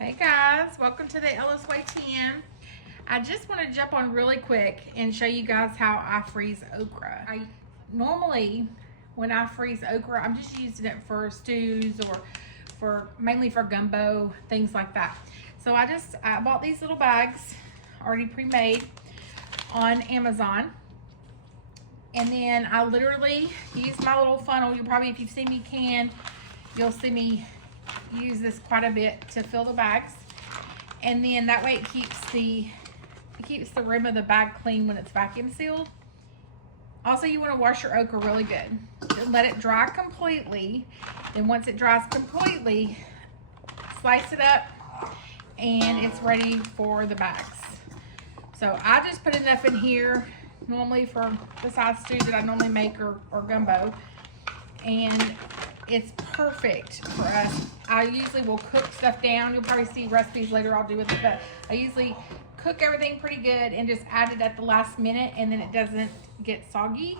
Hey guys, welcome to the Ellis Way 10. I just want to jump on really quick and show you guys how I freeze okra. Normally, when I freeze okra, I'm just using it for stews or mainly for gumbo, things like that. So I bought these little bags already pre-made on Amazon. And then I literally use my little funnel. You probably, if you've seen me can, you'll see me use this quite a bit to fill the bags, and then that way it keeps the rim of the bag clean when it's vacuum sealed. Also, you want to wash your okra really good. Let it dry completely. Then once it dries completely, slice it up and it's ready for the bags. So I just put enough in here normally for the size stew that I normally make or gumbo, and it's perfect for us. I usually will cook stuff down. You'll probably see recipes later I'll do with it, but I usually cook everything pretty good and just add it at the last minute, and then it doesn't get soggy.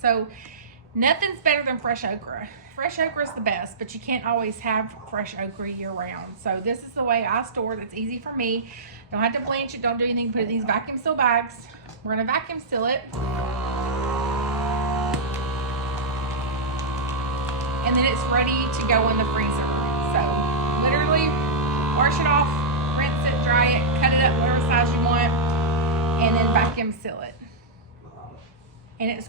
So nothing's better than fresh okra. Fresh okra is the best, but you can't always have fresh okra year round. So this is the way I store it. It's easy for me. Don't have to blanch it, don't do anything. Put it in these vacuum seal bags. We're gonna vacuum seal it. And then it's ready to go in the freezer. So literally wash it off, rinse it, dry it, cut it up whatever size you want, and then vacuum seal it. And it's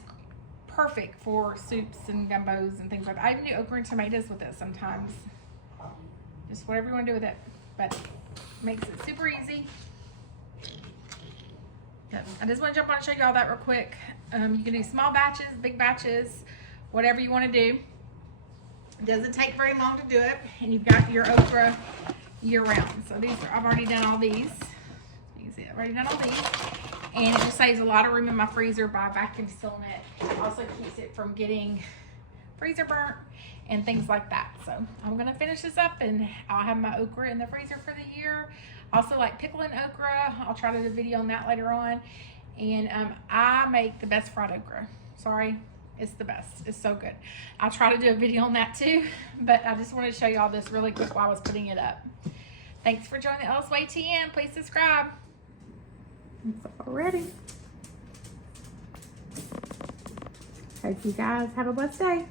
perfect for soups and gumbos and things like that. I even do okra and tomatoes with it sometimes. Just whatever you want to do with it, but it makes it super easy. Yep. I just want to jump on and show you all that real quick. You can do small batches, big batches, whatever you want to do. It doesn't take very long to do it, and you've got your okra year round. So these I've already done all these. You can see I've already done all these, and it just saves a lot of room in my freezer by vacuum sealing it. It also keeps it from getting freezer burnt and things like that. So I'm gonna finish this up, and I'll have my okra in the freezer for the year. Also like pickling okra. I'll try to do a video on that later on. And I make the best fried okra. Sorry. It's the best. It's so good. I'll try to do a video on that too, but I just wanted to show you all this really quick while I was putting it up. Thanks for joining the Ellis Way 10. Please subscribe. It's all ready. Hope you guys have a blessed day.